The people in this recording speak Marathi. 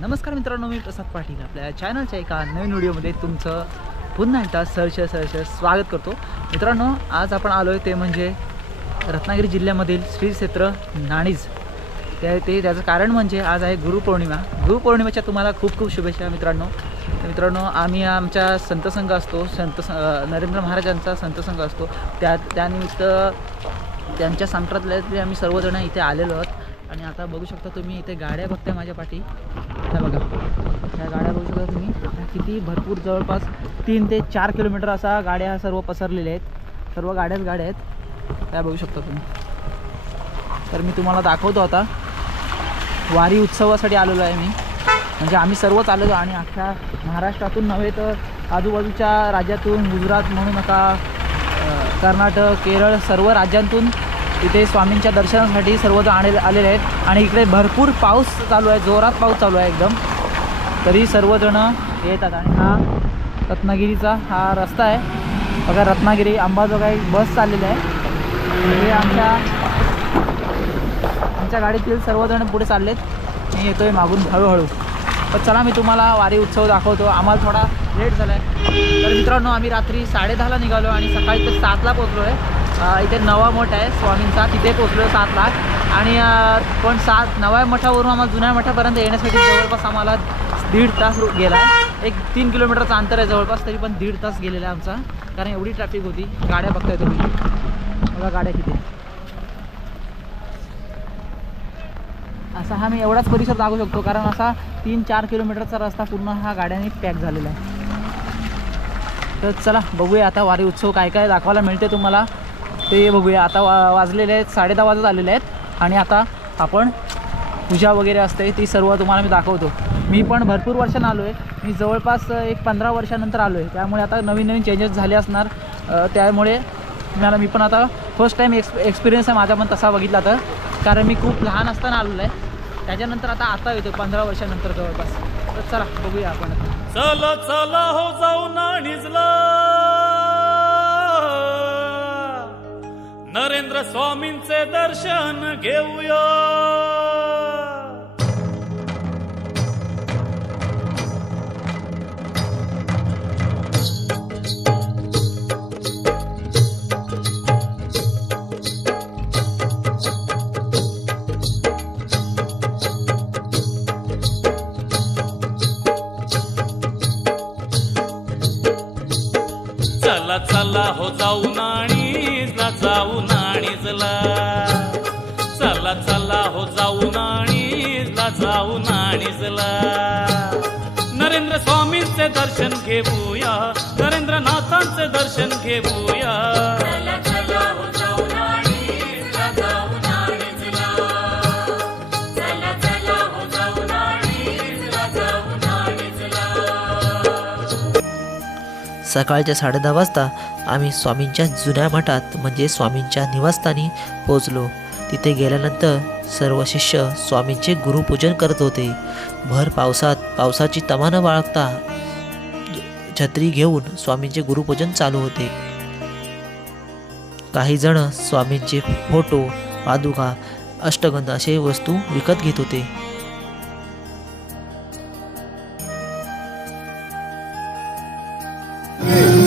नमस्कार मित्रांनो मी प्रसाद पाटील आपल्या चॅनलच्या एका नवीन व्हिडिओमध्ये तुमचं पुन्हा एकदा सहर्ष सहर्ष स्वागत करतो. मित्रांनो आज आपण आलो आहे ते म्हणजे रत्नागिरी जिल्ह्यामधील श्री क्षेत्र नाणीज. त्या ते त्याचं कारण म्हणजे आज आहे गुरुपौर्णिमा गुरुपौर्णिमेच्या तुम्हाला खूप खूप शुभेच्छा मित्रांनो. मित्रांनो आम्ही आमच्या संतसंघ असतो संत नरेंद्र महाराजांचा संतसंघ असतो. त्या त्यानिमित्त त्यांच्या संप्रातल्यातले आम्ही सर्वजण इथे आलेलो आहोत. आणि आता बघू शकता तुम्ही इथे गाड्या बघताय माझ्या पाठी. त्या बघा. ह्या गाड्या बघू शकता तुम्ही. किती भरपूर जवळपास तीन ते चार किलोमीटर असा गाड्या सर्व पसरलेल्या आहेत. सर्व गाड्याच गाड्या आहेत. त्या बघू शकता तुम्ही. तर मी तुम्हाला दाखवतो आता. वारी उत्सवासाठी आलेलो आहे मी. म्हणजे आम्ही सर्वच आलेलो आणि अख्ख्या महाराष्ट्रातून नव्हे तर आजूबाजूच्या राज्यातून गुजरात म्हणू नका कर्नाटक केरळ सर्व राज्यांतून इथे स्वामींच्या दर्शनासाठी सर्वजण आले आलेले आहेत. आणि इकडे भरपूर पाऊस चालू आहे जोरात पाऊस चालू आहे एकदम. तरी सर्वजण येतात. आणि हा रत्नागिरीचा हा रस्ता आहे. बघा रत्नागिरी अंबाजोगाई बस चाललेली आहे. हे आमच्या आमच्या गाडीतील सर्वजण पुढे चाललेत. मी येतो आहे मागून हळूहळू. तर चला मी तुम्हाला वारी उत्सव दाखवतो. आम्हाला थोडा लेट झाला आहे तर मित्रांनो आम्ही रात्री साडेदहाला निघालो आणि सकाळी ते सातला पोचलो आहे इथे नवा मठ आहे स्वामींचा. तिथे पोचलो सात लाख. आणि पण सात नव्या मठावरून आम्हाला जुन्या मठापर्यंत येण्यासाठी जवळपास आम्हाला दीड तास गेला आहे एक तीन किलोमीटरचं अंतर आहे जवळपास तरी पण दीड तास गेलेला आहे आमचा. कारण एवढी ट्रॅफिक होती. गाड्या बघताय तुम्ही. मला गाड्या किती असा हा मी एवढाच परिसर लागू शकतो. कारण असा तीन चार किलोमीटरचा रस्ता पूर्ण हा गाड्याने पॅक झालेला आहे. तर चला बघूया आता वारी उत्सव काय काय दाखवायला मिळते तुम्हाला. ते बघूया. आता वा वाजलेले आहेत साडे दहा वाजत आलेले आहेत. आणि आता आपण पूजा वगैरे असते ती सर्व तुम्हाला मी दाखवतो. मी पण भरपूर वर्षानं आलो आहे मी जवळपास एक पंधरा वर्षानंतर आलो आहे त्यामुळे आता नवीन नवीन चेंजेस झाले असणार. त्यामुळे मला मी पण आता फर्स्ट टाईम एक्स एक्सपिरियन्स आहे माझा पण तसा बघितला तर. कारण मी खूप लहान असताना आलेलो आहे. त्याच्यानंतर आता आता येतो पंधरा वर्षानंतर जवळपास. तर चला बघूया आपण चला चला हो जाऊ ना नरेंद्र स्वामींचे दर्शन घेऊया. चला हो जाऊ नाणीजला जाऊ नाणीजला नरेंद्र स्वामींचे दर्शन घेऊया नरेंद्र नाथांचे दर्शन घेऊया. सकाळच्या साडेदहा वाजता आम्ही स्वामींच्या जुन्या मठात म्हणजे स्वामींच्या निवासस्थानी पोचलो तिथे गेल्यानंतर सर्व शिष्य स्वामींचे गुरुपूजन करत होते. भर पावसात पावसाची तमानं बाळगता छत्री घेऊन स्वामींचे गुरुपूजन चालू होते. काही जण स्वामींचे फोटो पादुका अष्टगंध असे वस्तू विकत घेत होते. सुरू